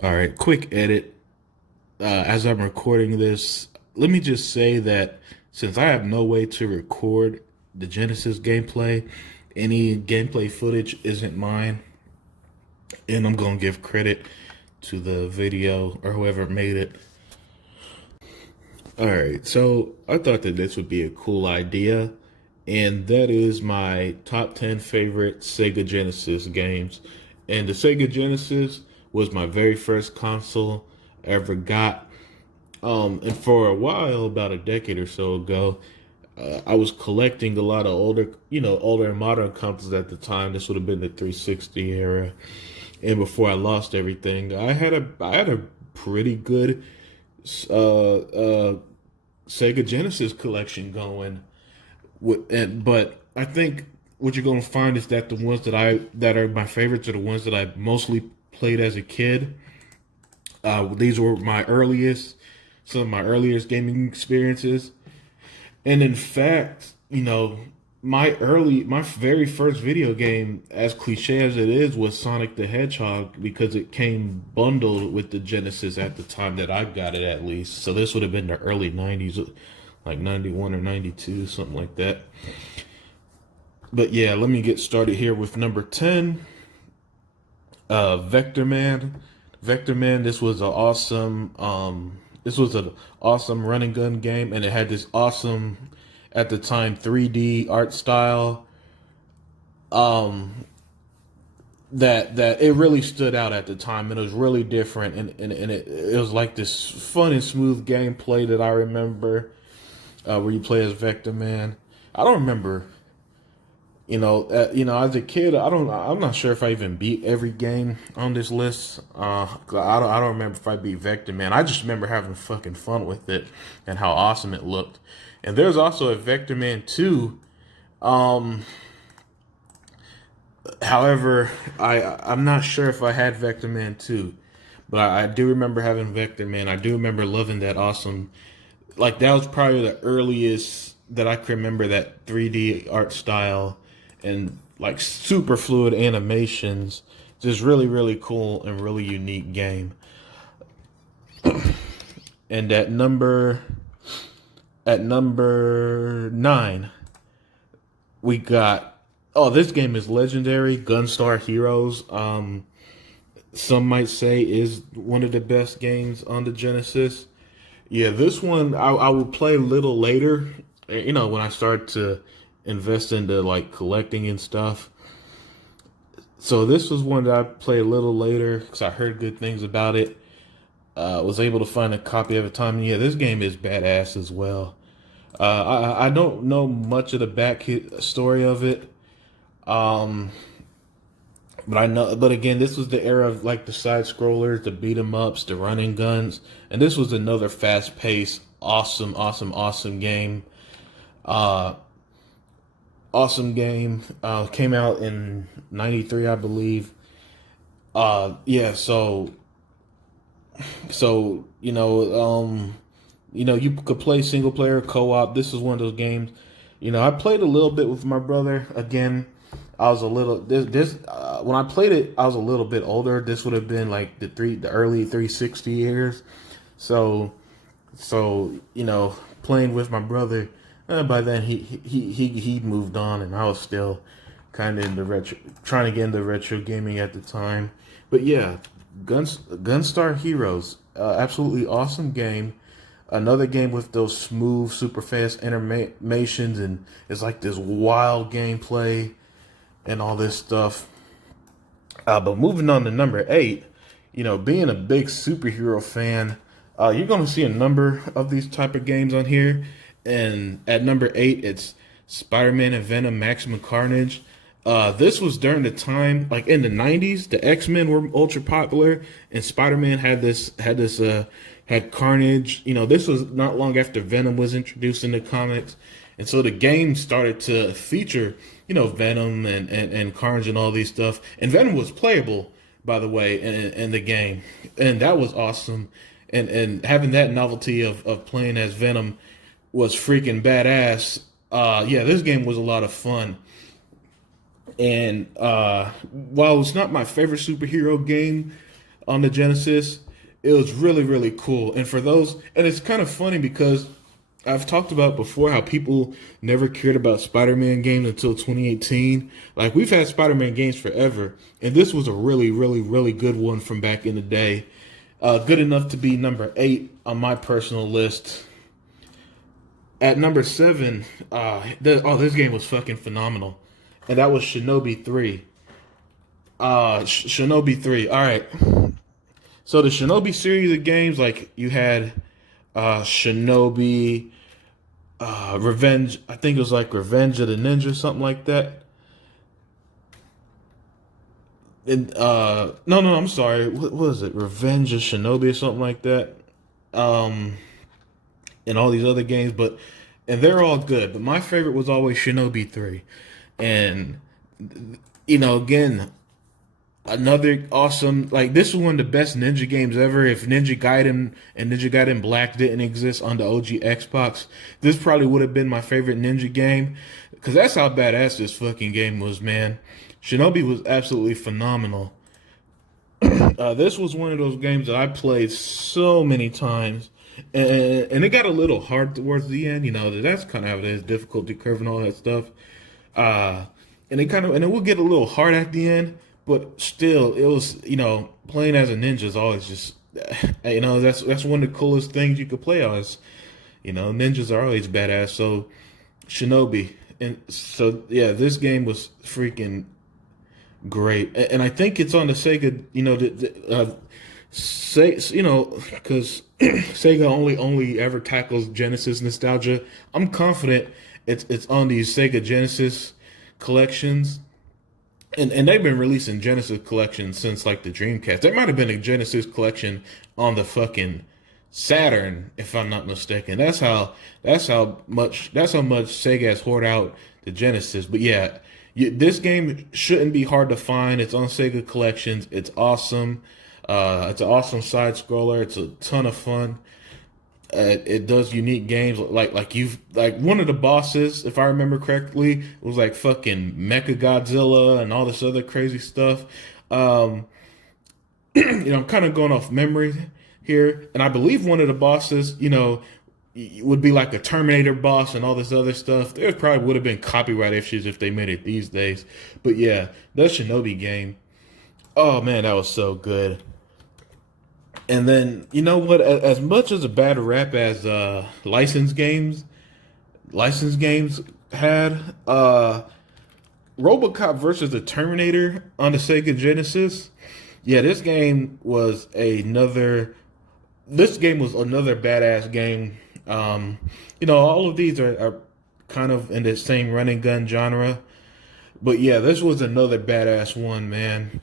All right, quick edit. As I'm recording this, let me just say that since I have no way to record the Genesis gameplay, any gameplay footage isn't mine, and I'm gonna give credit to the video or whoever made it. All right, so I thought that this would be a cool idea, and that is my top 10 favorite Sega Genesis games. And the Sega Genesis was my very first console I ever got. And for a while, about a decade or so ago, I was collecting a lot of older and modern consoles at the time. This would have been the 360 era. And before I lost everything, I had a pretty good Sega Genesis collection going. But I think what you're gonna find is that the ones that are my favorites are the ones that I mostly played as a kid. These were some of my earliest gaming experiences, and in fact, my very first video game, as cliche as it is, was Sonic the Hedgehog because it came bundled with the Genesis at the time that I got it, at least. So this would have been the early '90s, like '91 or '92, something like that. But yeah, let me get started here with number 10, Vectorman. Vectorman. This was an awesome run and gun game, and it had this awesome, at the time, 3D art style. Um, that it really stood out at the time, and it was really different, and it was like this fun and smooth gameplay that I remember, where you play as Vectorman. I don't remember. As a kid, I'm not sure if I even beat every game on this list. I don't remember if I beat Vector Man. I just remember having fucking fun with it and how awesome it looked. And there's also a Vector Man 2. Um, However, I'm not sure if I had Vector Man 2, but I do remember having Vector Man. I do remember loving that awesome. Like that was probably the earliest that I can remember that 3D art style and like super fluid animations. Just really, really cool and really unique game. And at number 9, we got, oh, this game is legendary, Gunstar Heroes. Some might say is one of the best games on the Genesis. Yeah, this one I will play a little later. When I start to invest into like collecting and stuff. So this was one that I played a little later because I heard good things about it. Was able to find a copy of it time. And yeah, this game is badass as well. I don't know much of the story of it. Um, but I know, but again, this was the era of like the side scrollers, the beat 'em ups, the running guns, and this was another fast paced, awesome, awesome, awesome game. Uh, awesome game. Came out in '93, I believe. Yeah. So you could play single player, co op. This is one of those games. I played a little bit with my brother. Again, I was a little this when I played it, I was a little bit older. This would have been like the early 360 years. So playing with my brother. By then he moved on, and I was still kind of in the retro, trying to get into retro gaming at the time. But yeah, Gunstar Heroes, absolutely awesome game. Another game with those smooth, super fast animations, and it's like this wild gameplay and all this stuff. But moving on to number 8, being a big superhero fan, you're going to see a number of these type of games on here. And at number 8, it's Spider-Man and Venom Maximum Carnage. This was during the time, like in the '90s, the X-Men were ultra popular, and Spider-Man had Carnage. This was not long after Venom was introduced in the comics, and so the game started to feature, Venom and Carnage and all these stuff. And Venom was playable, by the way, in the game, and that was awesome. And having that novelty of playing as Venom was freaking badass. Yeah, this game was a lot of fun. And while it's not my favorite superhero game, on the Genesis. It was really, really cool. And for those, and it's kind of funny because I've talked about before how people never cared about Spider-Man games until 2018. Like, we've had Spider-Man games forever, and this was a really, really, really good one from back in the day. Good enough to be number 8 on my personal list. At number 7, this game was fucking phenomenal, and that was Shinobi 3. Shinobi 3. All right. So the Shinobi series of games, like you had Shinobi, Revenge. I think it was like Revenge of the Ninja, something like that. And no, I'm sorry. What was it? Revenge of Shinobi or something like that. And all these other games, and they're all good. But my favorite was always Shinobi 3, and again, another awesome, like, this was one of the best Ninja games ever. If Ninja Gaiden and Ninja Gaiden Black didn't exist on the OG Xbox, this probably would have been my favorite Ninja game, because that's how badass this fucking game was, man. Shinobi was absolutely phenomenal. This was one of those games that I played so many times, and it got a little hard towards the end. That's kind of how it is, difficulty curve and all that stuff. And it will get a little hard at the end. But still, it was, playing as a ninja is always just, that's one of the coolest things you could play as. Ninjas are always badass. So, Shinobi. And so, yeah, this game was freaking great. And I think it's on the Sega, because Sega only ever tackles Genesis nostalgia. I'm confident it's on these Sega Genesis collections. And they've been releasing Genesis collections since like the Dreamcast. There might have been a Genesis collection on the fucking Saturn, if I'm not mistaken. That's how much Sega has hoarded out the Genesis. But yeah, this game shouldn't be hard to find. It's on Sega collections. It's awesome. It's an awesome side scroller. It's a ton of fun. It does unique games like one of the bosses, if I remember correctly, was like fucking Mecha Godzilla and all this other crazy stuff. I'm kind of going off memory here, and I believe one of the bosses, would be like a Terminator boss and all this other stuff. There probably would have been copyright issues if they made it these days. But yeah, the Shinobi game. Oh man, that was so good. And then, you know what? As much as a bad rap as licensed games had, Robocop versus the Terminator on the Sega Genesis. Yeah, this game was another badass game. All of these are kind of in the same run and gun genre, but yeah, this was another badass one, man.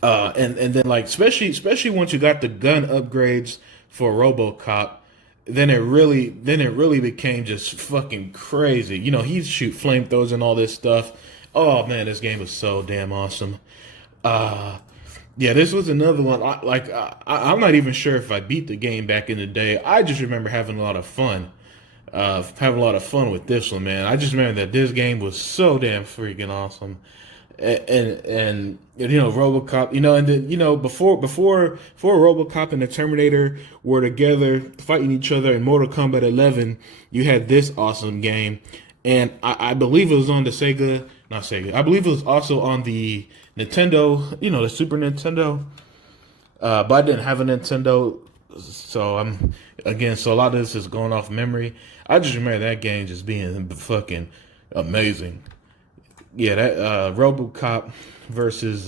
And then like especially once you got the gun upgrades for RoboCop, then it really became just fucking crazy. He'd shoot flamethrowers and all this stuff. Oh man, this game was so damn awesome. Yeah, this was another one. I'm not even sure if I beat the game back in the day. I just remember having a lot of fun. With this one, man. I just remember that this game was so damn freaking awesome. And RoboCop, and then before RoboCop and the Terminator were together fighting each other in Mortal Kombat 11, you had this awesome game, and I believe it was on the not Sega. I believe it was also on the Nintendo, the Super Nintendo. But I didn't have a Nintendo, so so a lot of this is going off memory. I just remember that game just being fucking amazing. Yeah, that RoboCop versus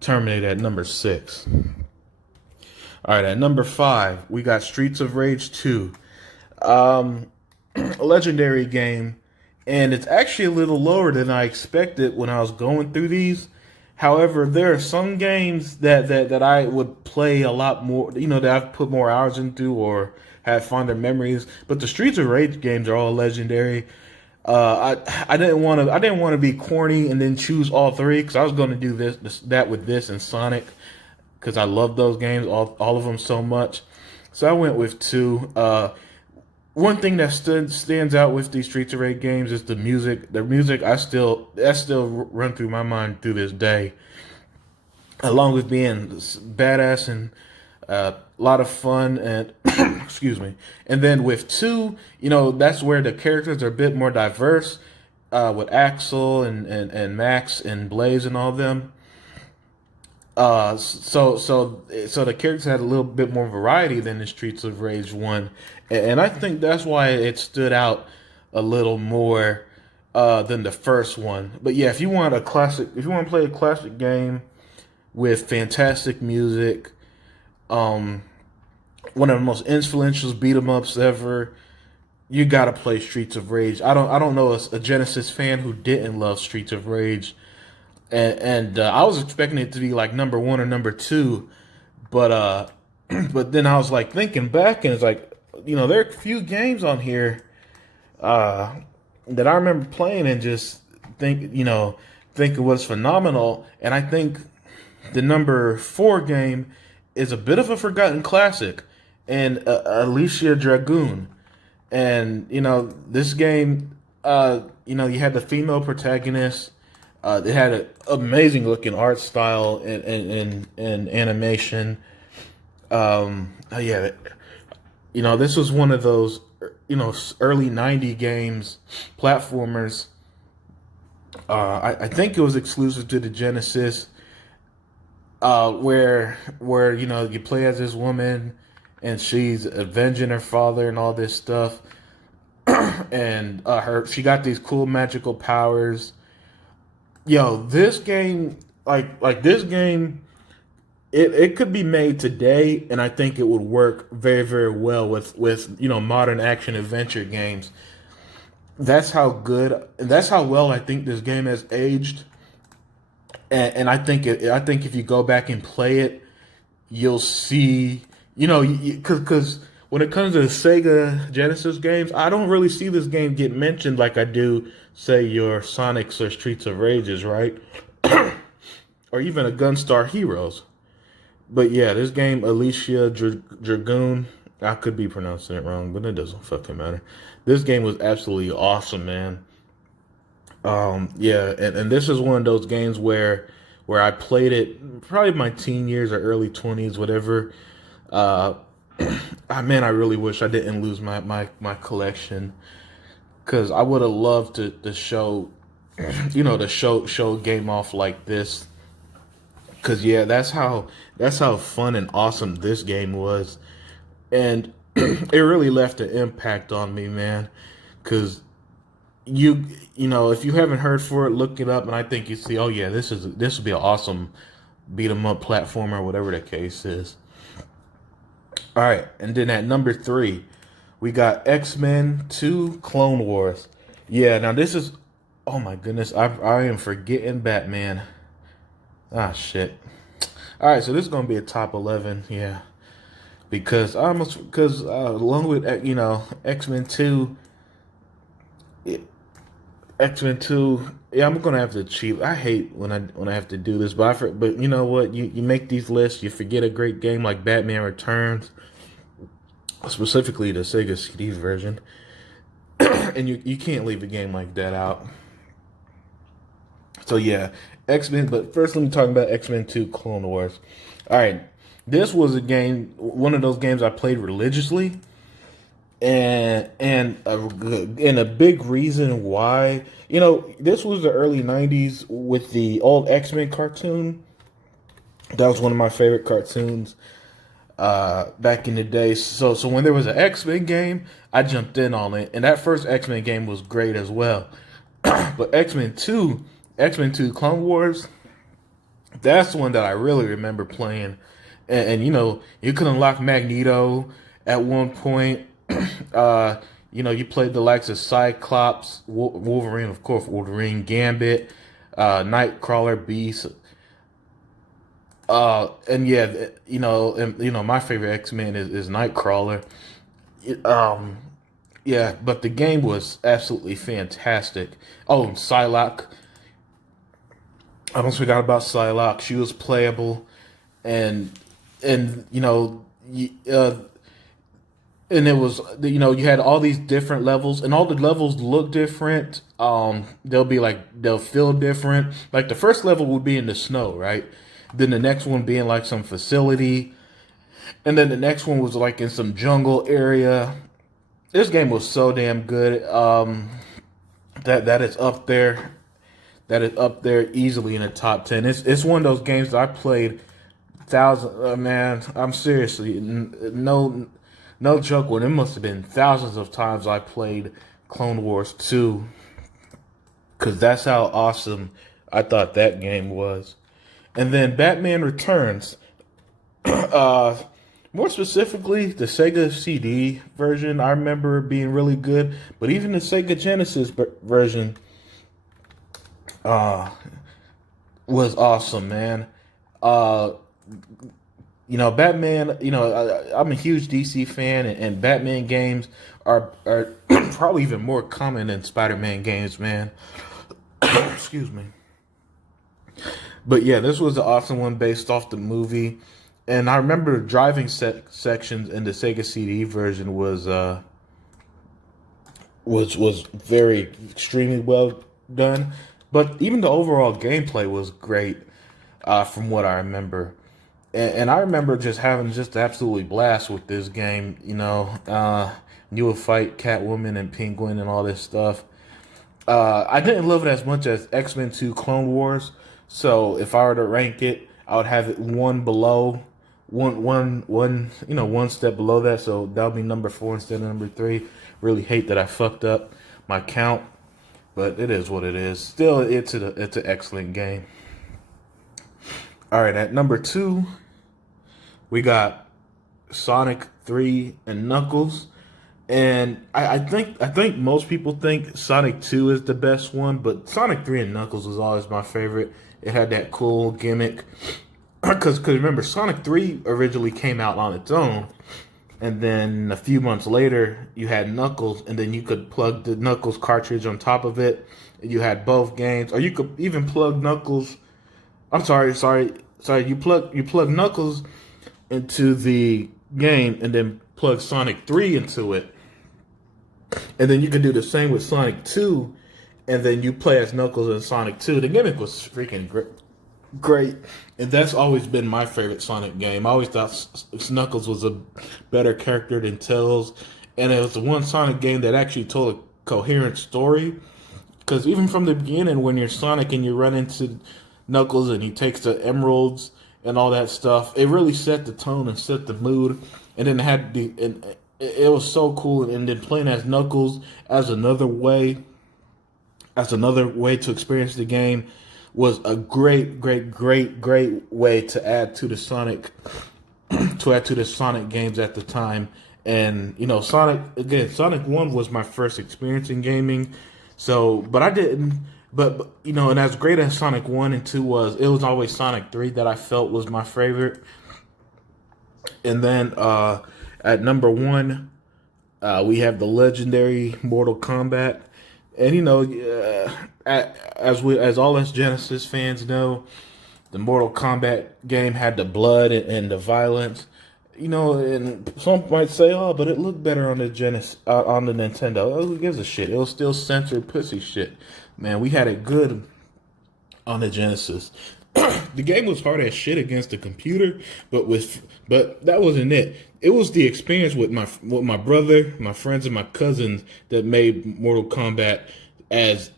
Terminator at number 6. All right, at number 5, we got Streets of Rage 2. A legendary game, and it's actually a little lower than I expected when I was going through these. However, there are some games that I would play a lot more, that I've put more hours into or have fonder memories. But the Streets of Rage games are all legendary. I didn't want to be corny and then choose all three, because I was going to do that with this and Sonic, because I love those games, all of them so much. So I went with 2. One thing that stands out with these Streets of Rage games is the music. The music that still run through my mind through this day. along with being badass and a lot of fun and excuse me. And then with 2, that's where the characters are a bit more diverse, with Axel and Max and Blaze and all of them. So the characters had a little bit more variety than the Streets of Rage 1, and I think that's why it stood out a little more than the first one. But yeah, if you want to play a classic game with fantastic music, um, one of the most influential beat 'em ups ever, you gotta play Streets of Rage. I don't know a Genesis fan who didn't love Streets of Rage, and I was expecting it to be like number 1 or number 2, but but then I was like thinking back, and it's like, there are a few games on here uh, that I remember playing and just think it was phenomenal, and I think the number 4 game is a bit of a forgotten classic, and Alisia Dragoon. And this game, you had the female protagonist. It had an amazing looking art style and animation. Yeah, this was one of those early '90s games, platformers. I think it was exclusive to the Genesis, where you play as this woman, and she's avenging her father and all this stuff, and she got these cool magical powers. This game, like this game, it could be made today, and I think it would work very, very well with modern action adventure games. That's how good, and that's how well I think this game has aged. And I think if you go back and play it, you'll see, because when it comes to the Sega Genesis games, I don't really see this game get mentioned like I do, say, your Sonics or Streets of Rages, right? Or even a Gunstar Heroes. But yeah, this game, Alisia Dragoon, I could be pronouncing it wrong, but it doesn't fucking matter. This game was absolutely awesome, man. Yeah, and this is one of those games where I played it probably my teen years or early 20s, whatever. Man, I really wish I didn't lose my collection, because I would have loved to show, to show game off like this. Because yeah, that's how fun and awesome this game was, and it really left an impact on me, man. Because if you haven't heard for it, look it up, and I think you see, oh yeah, this would be an awesome beat 'em up platformer, whatever the case is. All right, and then at number 3, we got X-Men 2 Clone Wars. Yeah, now this is, oh my goodness, I am forgetting Batman. Ah, shit. All right, so this is gonna be a top 11, yeah, because along with X-Men 2. X-Men 2, yeah, I'm gonna have to cheat. I hate when I have to do this, but you know what? You make these lists, you forget a great game like Batman Returns, specifically the Sega CD version, and you can't leave a game like that out. So yeah, X-Men. But first, let me talk about X-Men 2 Clone Wars. All right, this was one of those games I played religiously. And a big reason why, this was the early '90s with the old X-Men cartoon. That was one of my favorite cartoons back in the day. So when there was an X-Men game, I jumped in on it, and that first X-Men game was great as well. But X-Men 2 Clone Wars, that's one that I really remember playing. And you could unlock Magneto at one point. You played the likes of Cyclops, Wolverine, of course, Wolverine, Gambit, Nightcrawler, Beast, and yeah, my favorite X-Men is Nightcrawler. Yeah, but the game was absolutely fantastic. Oh, and Psylocke. I almost forgot about Psylocke. She was playable, and and it was, you had all these different levels, and all the levels look different. They'll feel different. Like the first level would be in the snow, right? Then the next one being like some facility, and then the next one was like in some jungle area. This game was so damn good. That is up there. That is up there easily in the top 10. It's one of those games that I played thousands. Man, I'm seriously no joke. When it must have been thousands of times I played Clone Wars 2, because that's how awesome I thought that game was. And then Batman Returns. More specifically, the Sega CD version, I remember being really good. But even the Sega Genesis version was awesome, man. Uh, Batman. I'm a huge DC fan, and Batman games are probably even more common than Spider-Man games, man. Excuse me. But yeah, this was an awesome one based off the movie. And I remember driving sections in the Sega CD version was very extremely well done. But even the overall gameplay was great, from what I remember. And I remember just having just absolutely blast with this game. You would fight Catwoman and Penguin and all this stuff. I didn't love it as much as X-Men 2 Clone Wars. So if I were to rank it, I would have it one step below that. So that would be number 4 instead of number 3. Really hate that I fucked up my count, but it is what it is. Still, it's an excellent game. All right, at number 2, we got Sonic 3 and Knuckles. And I think most people think Sonic 2 is the best one, but Sonic 3 and Knuckles was always my favorite. It had that cool gimmick. Because remember, Sonic 3 originally came out on its own, and then a few months later, you had Knuckles, and then you could plug the Knuckles cartridge on top of it, and you had both games. Or you could even plug Knuckles. I'm sorry. You plug Knuckles into the game, and then plug Sonic 3 into it. And then you could do the same with Sonic 2, and then you play as Knuckles in Sonic 2. The gimmick was freaking great. And that's always been my favorite Sonic game. I always thought Knuckles was a better character than Tails. And it was the one Sonic game that actually told a coherent story. Because even from the beginning, when you're Sonic and you run into Knuckles and he takes the emeralds and all that stuff, it really set the tone and set the mood. And then it was so cool. And then playing as Knuckles as another way to experience the game was a great way to add to the Sonic games at the time. And Sonic 1 was my first experience in gaming. So, but I didn't. But and as great as Sonic 1 and 2 was, it was always Sonic 3 that I felt was my favorite. And then at number 1, we have the legendary Mortal Kombat. And as all us Genesis fans know, the Mortal Kombat game had the blood and the violence. And some might say, "Oh, but it looked better on the on the Nintendo." Oh, who gives a shit? It was still censored pussy shit. Man, we had it good on the Genesis. The game was hard as shit against the computer, but that wasn't it. It was the experience with my brother, my friends, and my cousins that made Mortal Kombat as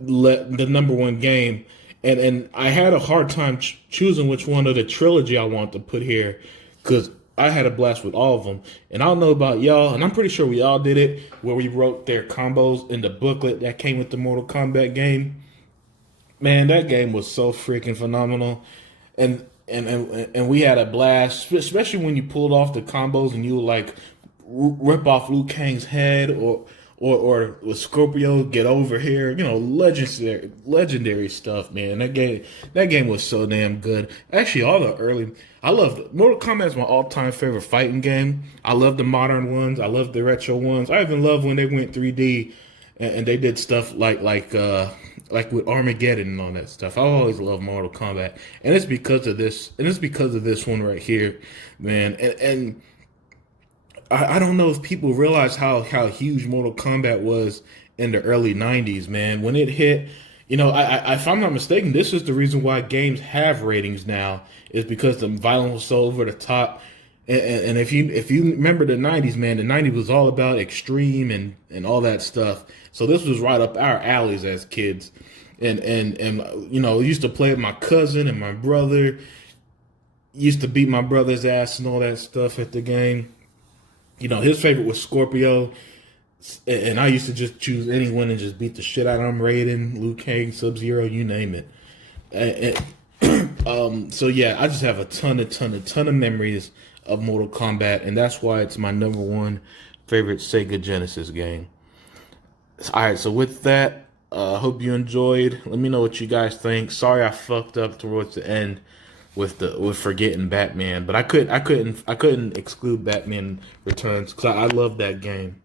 the number 1 game. And I had a hard time choosing which one of the trilogy I want to put here, because I had a blast with all of them. And I don't know about y'all, and I'm pretty sure we all did it, where we wrote their combos in the booklet that came with the Mortal Kombat game. Man, that game was so freaking phenomenal. And we had a blast, especially when you pulled off the combos and you would like rip off Liu Kang's head, or with Scorpio get over here, legendary stuff, man. That game was so damn good. Actually, I loved Mortal Kombat is my all-time favorite fighting game. I love the modern ones. I love the retro ones. I even love when they went 3D and they did stuff like with Armageddon and all that stuff. I always love Mortal Kombat, and it's because of this. And it's because of this one right here, man. And I don't know if people realize how huge Mortal Kombat was in the early 90s, man. When it hit, You know, if I'm not mistaken, this is the reason why games have ratings now, is because the violence was so over the top. And if you remember the '90s, man, the '90s was all about extreme and all that stuff. So this was right up our alleys as kids. And you know, I used to play with my cousin and my brother. Used to beat my brother's ass and all that stuff at the game. You know, his favorite was Scorpio, and I used to just choose anyone and just beat the shit out of him. Raiden, Liu Kang, Sub Zero, you name it. So yeah, I just have a ton of memories of Mortal Kombat, and that's why it's my number one favorite Sega Genesis game. All right, so with that, hope you enjoyed. Let me know what you guys think. Sorry I fucked up towards the end with forgetting Batman, but I couldn't exclude Batman Returns because I love that game.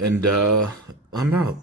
And I'm out.